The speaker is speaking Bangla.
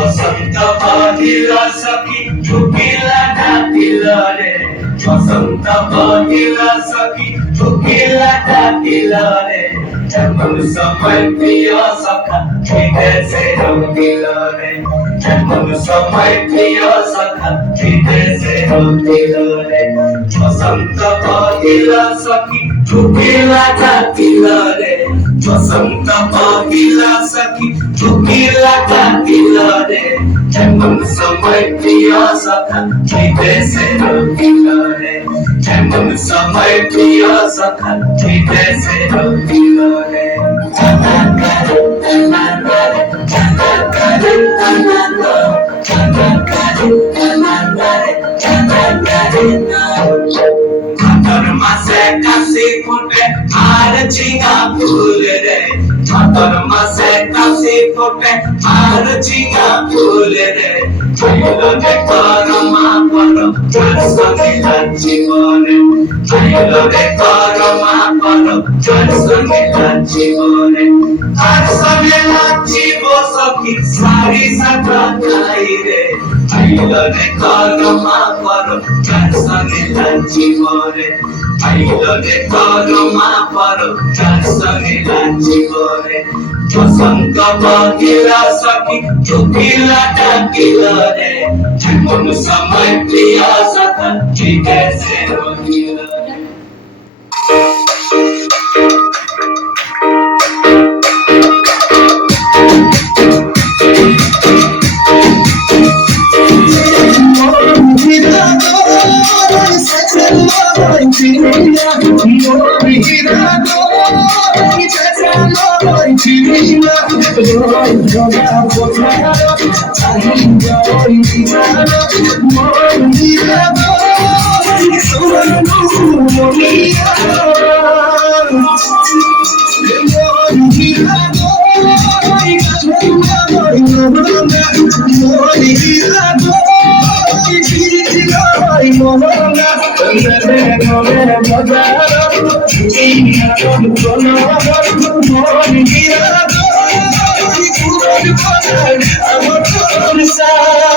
वसंत बहिला सखी झुकिला ढाकिल रे वसंत बहिला सखी झुकिला ढाकिल रे जन्म समय प्रिय सखा विदेशे रंगिल रे जन्म समय प्रिय सखा विदेशे रंगिल रे वसंत बहिला सखी झुकिला ढाकिल रे वसंत बहिला सखी झुकिला ढाकिल रे जन्म समय प्रिय सखा विदेशे रंगिल रे जन्म समय प्रिय सखा विदेशे रंगिल रे भादर मासे काशी फुटे আর ঝিঙা ফুল রে ভাদর মাসে কাশি ফোটে আর ঝিঙা ফুল রে আইলো রে করমা করো যার সঙ্গে যাচ্ছি মনে আইলো রে করমা করো যার সঙ্গে যাচ্ছি মনে আর সঙ্গে যাচ্ছি বসকি সারি সাথা খাই রে আইলো রে করমা করো যার সঙ্গে যাচ্ছি মনে আইলো রে করমা করো যার সঙ্গে যাচ্ছি মনে বসন্ত বহিলা সখী ঝুঁকিলা ডাকিল রে এমন সময় প্রিয় সখা বিদেশে রহিল রে I'm